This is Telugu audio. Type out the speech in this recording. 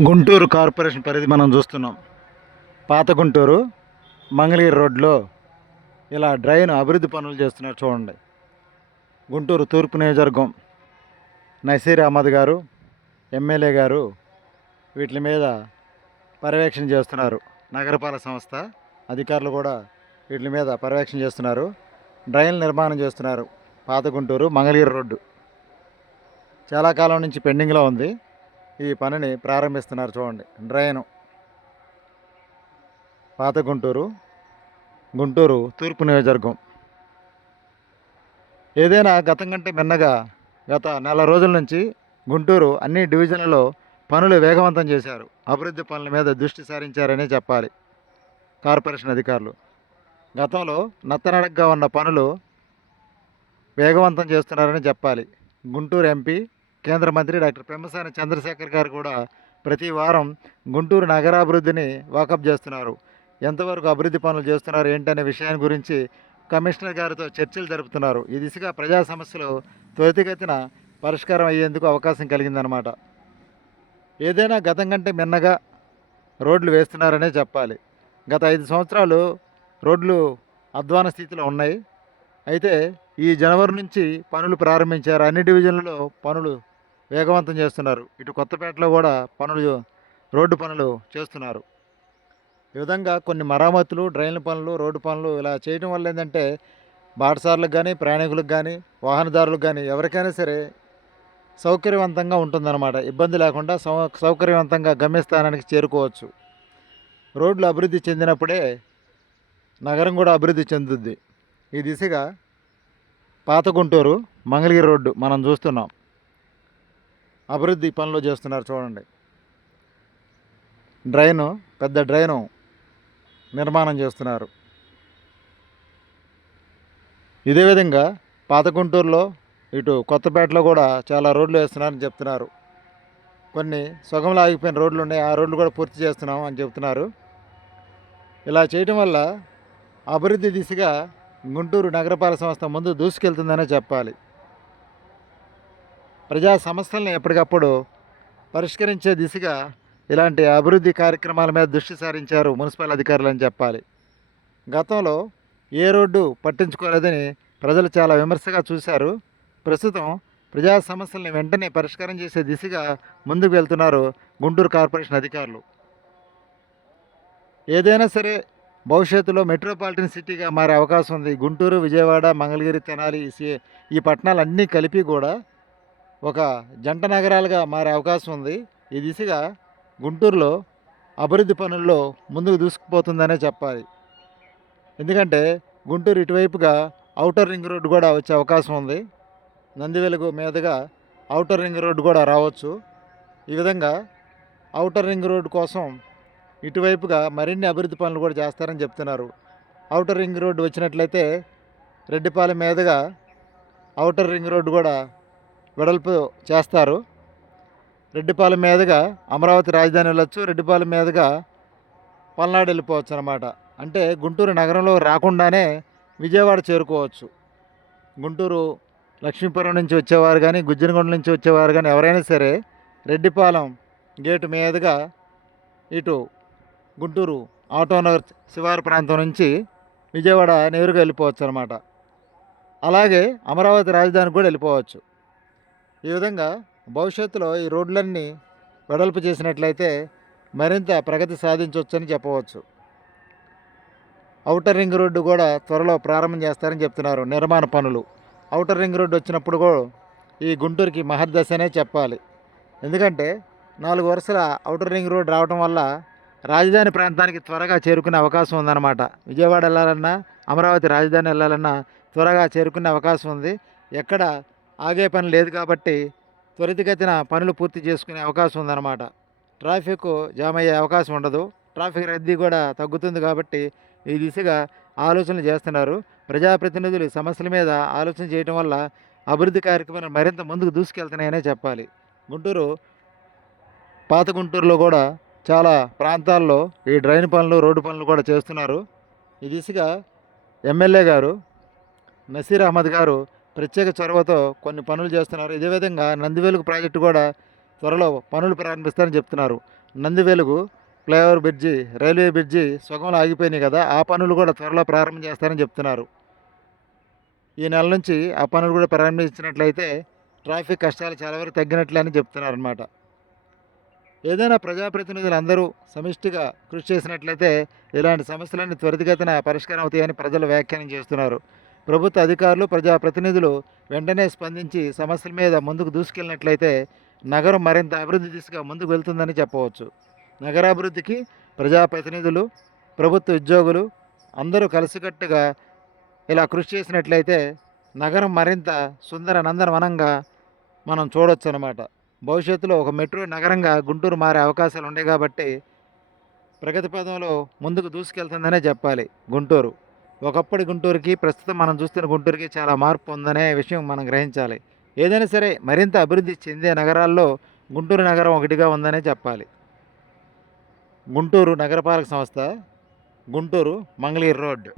గుంటూరు కార్పొరేషన్ పరిధి మనం చూస్తున్నాం. పాత గుంటూరు మంగళగిరి రోడ్లో ఇలా డ్రైన్ అభివృద్ధి పనులు చేస్తున్నారు చూడండి. గుంటూరు తూర్పు నియోజకవర్గం నసీర్ అహ్మద్ గారు ఎమ్మెల్యే గారు వీటి మీద పర్యవేక్షణ చేస్తున్నారు. నగరపాలక సంస్థ అధికారులు కూడా వీటి మీద పర్యవేక్షణ చేస్తున్నారు. డ్రైన్ నిర్మాణం చేస్తున్నారు పాత గుంటూరు మంగళగిరి రోడ్డు. చాలా కాలం నుంచి పెండింగ్లో ఉంది. ఈ పనిని ప్రారంభిస్తున్నారు చూడండి. డ్రైను. పాత గుంటూరు. గుంటూరు తూర్పు నియోజకవర్గం. ఏదైనా గతం కంటే మిన్నగా గత నెల రోజుల నుంచి గుంటూరు అన్ని డివిజన్లలో పనులు వేగవంతం చేశారు. అభివృద్ధి పనుల మీద దృష్టి సారించారనే చెప్పాలి కార్పొరేషన్ అధికారులు. గతంలో నత్తనడగ్గా ఉన్న పనులు వేగవంతం చేస్తున్నారని చెప్పాలి. గుంటూరు ఎంపీ కేంద్ర మంత్రి డాక్టర్ పెమ్మసాని చంద్రశేఖర్ గారు కూడా ప్రతి వారం గుంటూరు నగరాభివృద్ధిని వాకప్ చేస్తున్నారు. ఎంతవరకు అభివృద్ధి పనులు చేస్తున్నారు ఏంటనే విషయాన్ని గురించి కమిషనర్ గారితో చర్చలు జరుపుతున్నారు. ఈ దిశగా ప్రజా సమస్యలు త్వరితగతిన పరిష్కారం అయ్యేందుకు అవకాశం కలిగిందనమాట ఏదైనా గతం కంటే మిన్నగా రోడ్లు వేస్తున్నారనే చెప్పాలి. గత ఐదు సంవత్సరాలు రోడ్లు అధ్వాన స్థితిలో ఉన్నాయి. అయితే ఈ జనవరి నుంచి పనులు ప్రారంభించారు. అన్ని డివిజన్లలో పనులు వేగవంతం చేస్తున్నారు. ఇటు కొత్తపేటలో కూడా పనులు రోడ్డు పనులు చేస్తున్నారు. ఈ విధంగా కొన్ని మరామతులు డ్రైన్ల పనులు రోడ్డు పనులు ఇలా చేయడం వల్ల ఏంటంటే బాటసార్లకు కానీ ప్రయాణికులకు కానీ వాహనదారులకు కానీ ఎవరికైనా సరే సౌకర్యవంతంగా ఉంటుందన్నమాట. ఇబ్బంది లేకుండా సౌ సౌకర్యవంతంగా గమ్యస్థానానికి చేరుకోవచ్చు. రోడ్లు అభివృద్ధి చెందినప్పుడే నగరం కూడా అభివృద్ధి చెందుద్ది. ఈ దిశగా పాత గుంటూరు మంగళగిరి రోడ్డు మనం చూస్తున్నాం. అభివృద్ధి పనులు చేస్తున్నారు చూడండి. డ్రైను పెద్ద డ్రైను నిర్మాణం చేస్తున్నారు. ఇదే విధంగా పాత గుంటూరులో ఇటు కొత్తపేటలో కూడా చాలా రోడ్లు వేస్తున్నారని చెప్తున్నారు. కొన్ని సగంలో ఆగిపోయిన రోడ్లు ఉన్నాయి. ఆ రోడ్లు కూడా పూర్తి చేస్తున్నాం అని చెప్తున్నారు. ఇలా చేయటం వల్ల అభివృద్ధి దిశగా గుంటూరు నగరపాలక సంస్థ ముందు దూసుకెళ్తుందనే చెప్పాలి. ప్రజా సమస్యలను ఎప్పటికప్పుడు పరిష్కరించే దిశగా ఇలాంటి అభివృద్ధి కార్యక్రమాల మీద దృష్టి సారించారు మున్సిపల్ అధికారులు అని చెప్పాలి. గతంలో ఏ రోడ్డు పట్టించుకోలేదని ప్రజలు చాలా విమర్శగా చూశారు. ప్రస్తుతం ప్రజా సమస్యలను వెంటనే పరిష్కారం చేసే దిశగా ముందుకు వెళ్తున్నారు గుంటూరు కార్పొరేషన్ అధికారులు. ఏదైనా సరే భవిష్యత్తులో మెట్రోపాలిటన్ సిటీగా మారే అవకాశం ఉంది. గుంటూరు విజయవాడ మంగళగిరి తెనాలి సి- ఈ పట్టణాలన్నీ కలిపి కూడా ఒక జంట నగరాలుగా మారే అవకాశం ఉంది. ఈ దిశగా గుంటూరులో అభివృద్ధి పనుల్లో ముందుకు దూసుకుపోతుందనే చెప్పాలి. ఎందుకంటే గుంటూరు ఇటువైపుగా అవుటర్ రింగ్ రోడ్డు కూడా వచ్చే అవకాశం ఉంది. నందివెలుగు మీదుగా అవుటర్ రింగ్ రోడ్డు కూడా రావచ్చు. ఈ విధంగా అవుటర్ రింగ్ రోడ్డు కోసం ఇటువైపుగా మరిన్ని అభివృద్ధి పనులు కూడా చేస్తారని చెప్తున్నారు. అవుటర్ రింగ్ రోడ్డు వచ్చినట్లయితే రెడ్డిపాలెం మీదుగా అవుటర్ రింగ్ రోడ్డు కూడా వెడల్పు చేస్తారు. రెడ్డిపాలెం మీదుగా అమరావతి రాజధాని వెళ్ళొచ్చు. రెడ్డిపాలెం మీదుగా పల్నాడు వెళ్ళిపోవచ్చు అనమాట అంటే గుంటూరు నగరంలో రాకుండానే విజయవాడ చేరుకోవచ్చు. గుంటూరు లక్ష్మీపురం నుంచి వచ్చేవారు కానీ గుజ్జనగొండ నుంచి వచ్చేవారు కానీ ఎవరైనా సరే రెడ్డిపాలెం గేటు మీదుగా ఇటు గుంటూరు ఆటోనగర్ శివారు ప్రాంతం నుంచి విజయవాడ నేరుగా వెళ్ళిపోవచ్చు అనమాట అలాగే అమరావతి రాజధానికి కూడా వెళ్ళిపోవచ్చు. ఈ విధంగా భవిష్యత్తులో ఈ రోడ్లన్నీ వెడల్పు చేసినట్లయితే మరింత ప్రగతి సాధించవచ్చని చెప్పవచ్చు. ఔటర్ రింగ్ రోడ్డు కూడా త్వరలో ప్రారంభం చేస్తారని చెప్తున్నారు నిర్మాణ పనులు. ఔటర్ రింగ్ రోడ్డు వచ్చినప్పుడు కూడా ఈ గుంటూరుకి మహర్దశనే చెప్పాలి. ఎందుకంటే నాలుగు వరుసల అవుటర్ రింగ్ రోడ్ రావడం వల్ల రాజధాని ప్రాంతానికి త్వరగా చేరుకునే అవకాశం ఉందన్నమాట. విజయవాడ వెళ్ళాలన్నా అమరావతి రాజధాని వెళ్ళాలన్నా త్వరగా చేరుకునే అవకాశం ఉంది. ఎక్కడ ఆగే పని లేదు కాబట్టి త్వరితగతిన పనులు పూర్తి చేసుకునే అవకాశం ఉందన్నమాట. ట్రాఫిక్ జామ్ అయ్యే అవకాశం ఉండదు. ట్రాఫిక్ రద్దీ కూడా తగ్గుతుంది కాబట్టి ఈ దిశగా ఆలోచనలు చేస్తున్నారు. ప్రజాప్రతినిధులు సమస్యల మీద ఆలోచన చేయడం వల్ల అభివృద్ధి కార్యక్రమాలు మరింత ముందుకు దూసుకెళ్తున్నాయనే చెప్పాలి. గుంటూరు పాత గుంటూరులో కూడా చాలా ప్రాంతాల్లో ఈ డ్రైన్ పనులు రోడ్డు పనులు కూడా చేస్తున్నారు. ఈ దిశగా ఎమ్మెల్యే గారు నసీర్ అహ్మద్ గారు ప్రత్యేక చొరవతో కొన్ని పనులు చేస్తున్నారు. ఇదే విధంగా నందివెలుగు ప్రాజెక్టు కూడా త్వరలో పనులు ప్రారంభిస్తారని చెప్తున్నారు. Nandivelugu flyover bridge railway bridge సుగంలో ఆగిపోయినాయి కదా ఆ పనులు కూడా త్వరలో ప్రారంభం చేస్తారని చెప్తున్నారు. ఈ నెల నుంచి ఆ పనులు కూడా ప్రారంభించినట్లయితే ట్రాఫిక్ కష్టాలు చాలా వరకు తగ్గినట్లే అని చెప్తున్నారు అనమాట ఏదైనా ప్రజాప్రతినిధులు అందరూ సమిష్టిగా కృషి చేసినట్లయితే ఇలాంటి సమస్యలన్నీ త్వరితగతిన పరిష్కారం అవుతాయని ప్రజలు వ్యాఖ్యానం చేస్తున్నారు. ప్రభుత్వ అధికారులు ప్రజాప్రతినిధులు వెంటనే స్పందించి సమస్యల మీద ముందుకు దూసుకెళ్ళినట్లయితే నగరం మరింత అభివృద్ధి దిశగా ముందుకు వెళ్తుందని చెప్పవచ్చు. నగరాభివృద్ధికి ప్రజాప్రతినిధులు ప్రభుత్వ ఉద్యోగులు అందరూ కలిసికట్టుగా ఇలా కృషి చేసినట్లయితే నగరం మరింత సుందర నందనవనంగా మనం చూడొచ్చు అనమాట భవిష్యత్తులో ఒక మెట్రో నగరంగా గుంటూరు మారే అవకాశాలు ఉన్నాయి కాబట్టి ప్రగతి పదంలో ముందుకు దూసుకెళ్తుందనే చెప్పాలి గుంటూరు. ఒకప్పటి గుంటూరుకి ప్రస్తుతం మనం చూస్తున్న గుంటూరుకి చాలా మార్పు ఉందనే విషయం మనం గ్రహించాలి. ఏదైనా సరే మరింత అభివృద్ధి చెందే నగరాల్లో గుంటూరు నగరం ఒకటిగా ఉందనే చెప్పాలి. గుంటూరు నగరపాలక సంస్థ గుంటూరు మంగళగిరి రోడ్